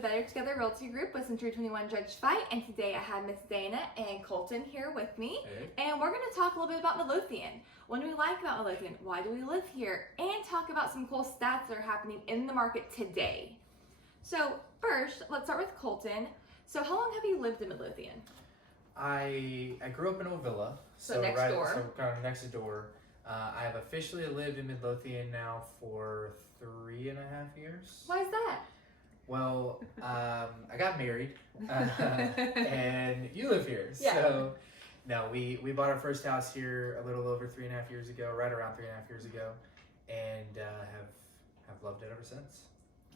the Better Together Realty Group with Century 21 Judge Fight, and today I have Miss Dana and Colton here with me, and we're going to talk a little bit about Midlothian. What do we like about Midlothian? Why do we live here? And talk about some cool stats that are happening in the market today. So first, let's start with Colton. So how long have you lived in Midlothian? I grew up in Old Villa, so next door. So kind of next door. I have officially lived in Midlothian now for 3.5 years. Why is that? Well, I got married, and you live here. Yeah. So, no, we bought our first house here a little over 3.5 years ago, right around 3.5 years ago, and have loved it ever since.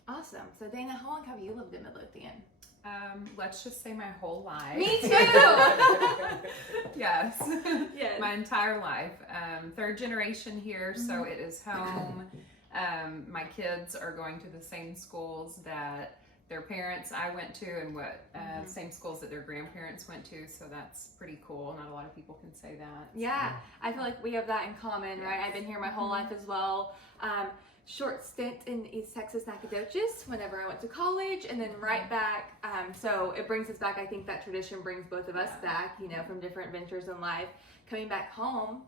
Awesome. So Dana, how long have you lived in Midlothian? Let's just say my whole life. Me too! Yes. Yes. My entire life. Third generation here, so it is home. My kids are going to the same schools that their parents I went to, and same schools that their grandparents went to, so that's pretty cool. Not a lot of people can say that. Yeah, I feel like we have that in common, right? I've been here my whole life as well. Short stint in East Texas, Nacogdoches, whenever I went to college, and then right back. So it brings us back. I think that tradition brings both of us back, you know, from different ventures in life. Coming back home,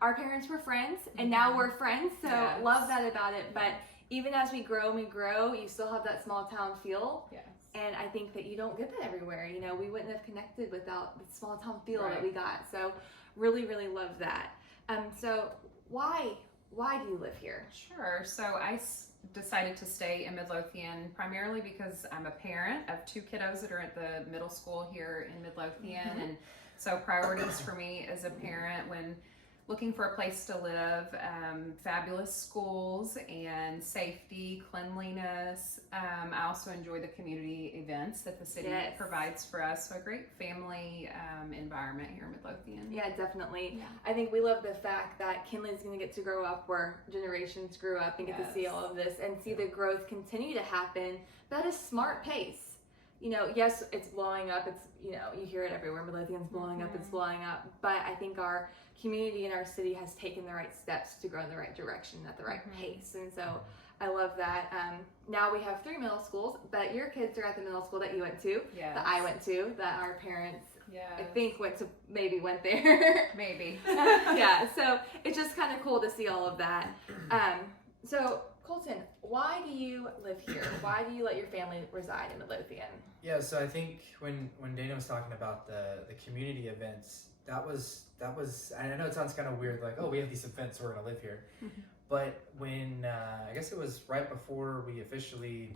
our parents were friends, and now we're friends, so love that about it. But even as we grow, you still have that small town feel. Yes. And I think that you don't get that everywhere. You know, we wouldn't have connected without the small town feel that we got. So really, really love that. So why do you live here? Sure. So I decided to stay in Midlothian primarily because I'm a parent of 2 kiddos that are at the middle school here in Midlothian. And so priorities for me as a parent when looking for a place to live, fabulous schools and safety, cleanliness. I also enjoy the community events that the city provides for us. So a great family environment here in Midlothian. Yeah, definitely. Yeah. I think we love the fact that Kinley's going to get to grow up where generations grew up and get to see all of this and see the growth continue to happen, but at a smart pace. You know, yes, it's blowing up. It's, you know, you hear it everywhere. Midlothian's blowing up. It's blowing up. But I think our community and our city has taken the right steps to grow in the right direction at the right pace. And so I love that. Now we have 3 middle schools, but your kids are at the middle school that you went to, that I went to, that our parents, I think, went there. Maybe. Yeah, so it's just kind of cool to see all of that. So Colton, why do you live here? Why do you let your family reside in Midlothian? Yeah, so I think when Dana was talking about the community events, that was I know it sounds kind of weird, like, oh, we have these events, so we're gonna live here. But when I guess it was right before we officially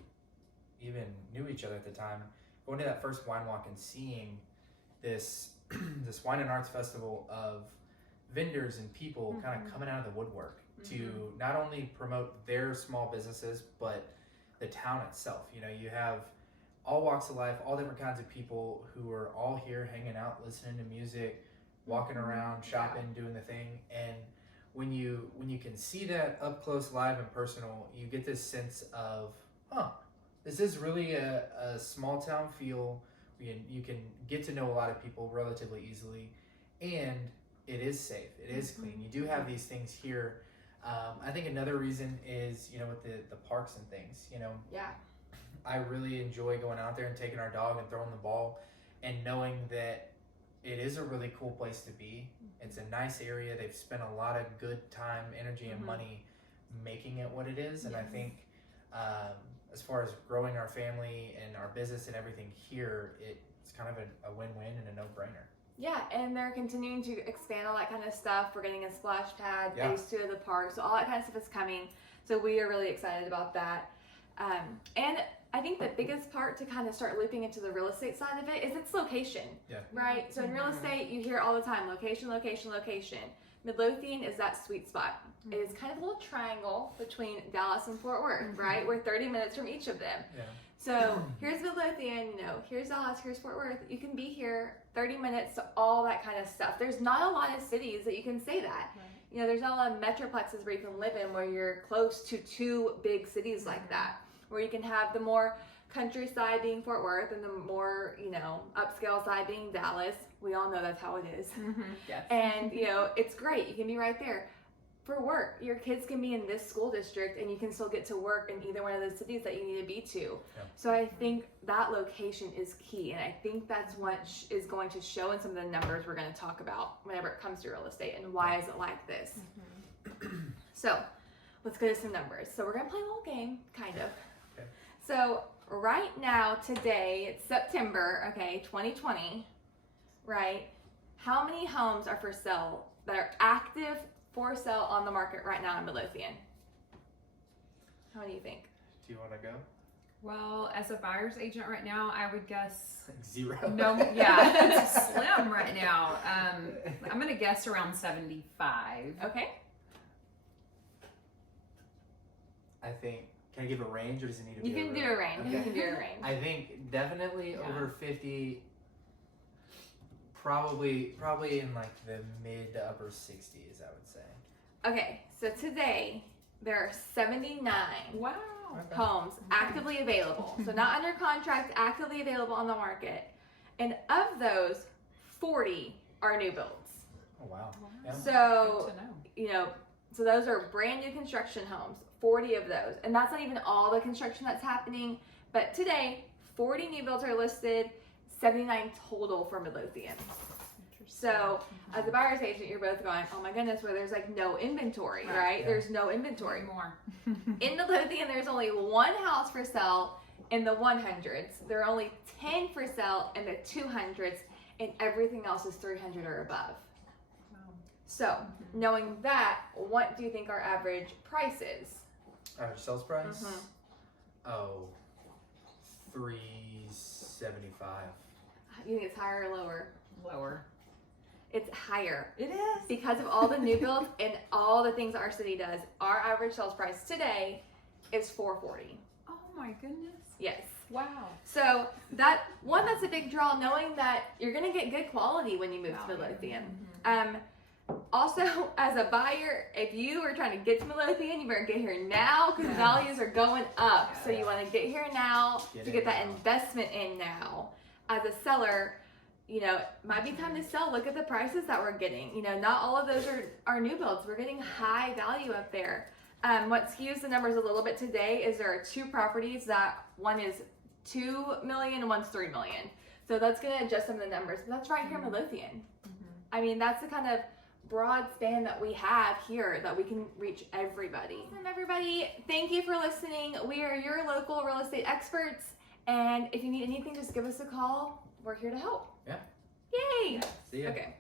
even knew each other at the time, going to that first wine walk and seeing this this wine and arts festival of vendors and people kind of coming out of the woodwork to not only promote their small businesses, but the town itself. You know, you have all walks of life, all different kinds of people who are all here hanging out, listening to music, walking around, shopping, doing the thing. And when you can see that up close, live, and personal, you get this sense of, this is really a small town feel. You can get to know a lot of people relatively easily, and it is safe, it is clean. You do have these things here. I think another reason is, you know, with the parks and things, you know. Yeah. I really enjoy going out there and taking our dog and throwing the ball and knowing that it is a really cool place to be. It's a nice area. They've spent a lot of good time, energy, and money making it what it is. And I think as far as growing our family and our business and everything here, it's kind of a win-win and a no-brainer. Yeah, and they're continuing to expand all that kind of stuff. We're getting a splash pad, phase 2 of the park, so all that kind of stuff is coming. So we are really excited about that. And I think the biggest part to kind of start looping into the real estate side of it is its location, right? So in real estate, you hear all the time, location, location, location. Midlothian is that sweet spot. It is kind of a little triangle between Dallas and Fort Worth, right? We're 30 minutes from each of them. Yeah. So here's Midlothian, you know, here's Dallas, here's Fort Worth. You can be here 30 minutes to all that kind of stuff. There's not a lot of cities that you can say that. Right. You know, there's not a lot of metroplexes where you can live in where you're close to 2 big cities like that, where you can have the more countryside being Fort Worth and the more, you know, upscale side being Dallas. We all know that's how it is. Yes. And, you know, it's great. You can be right there. for work. Your kids can be in this school district and you can still get to work in either one of those cities that you need to be to. Yeah. So I think that location is key, and I think that's what is going to show in some of the numbers we're going to talk about whenever it comes to real estate and why is it like this. So let's go to some numbers. So we're going to play a little game, kind of. Okay. So right now, today, it's September, 2020, right? How many homes are for sale that are active for sale on the market right now in Midlothian? How many do you think? Do you want to go? Well, as a buyer's agent right now, I would guess 0. no. Yeah, it's slim right now. I'm gonna guess around 75. Okay. I think. Can I give a range, or does it need to be? You can do a range. Okay. You can do a range. I think definitely Yeah. over 50. Probably in like the mid to upper 60s, I would say. Okay, so today there are 79 Wow. Okay. homes actively available. So not under contract, actively available on the market. And of those, 40 are new builds. Oh wow. Yeah. So, Good to know. So those are brand new construction homes, 40 of those. And that's not even all the construction that's happening. But today, 40 new builds are listed, 79 total for Midlothian. So as a buyer's agent, you're both going, oh my goodness, where there's like no inventory, right? Yeah. There's no inventory. More. In Midlothian, there's only one house for sale in the 100s. There are only 10 for sale in the 200s, and everything else is 300 or above. Wow. So, knowing that, what do you think our average price is? Average sales price? Mhm. Oh, 375. You think it's higher or lower? Lower. It's higher. It is. Because of all the new builds and all the things our city does, our average sales price today is $440. Oh my goodness. Yes. Wow. So that's a big draw, knowing that you're gonna get good quality when you move to Value. Midlothian. Also, as a buyer, if you are trying to get to Midlothian, you better get here now because Yes. values are going up. Yeah. So you want to get here now Get to in get that now. investment in now. As a seller, it might be time to sell. Look at the prices that we're getting. Not all of those are new builds. We're getting high value up there. What skews the numbers a little bit today is there are 2 properties that one is $2 million and one's $3 million. So that's going to adjust some of the numbers. But that's right here in Midlothian. I mean, that's the kind of broad span that we have here that we can reach everybody. Everybody, thank you for listening. We are your local real estate experts. And if you need anything, just give us a call. We're here to help. Yeah. Yay! See ya. Okay.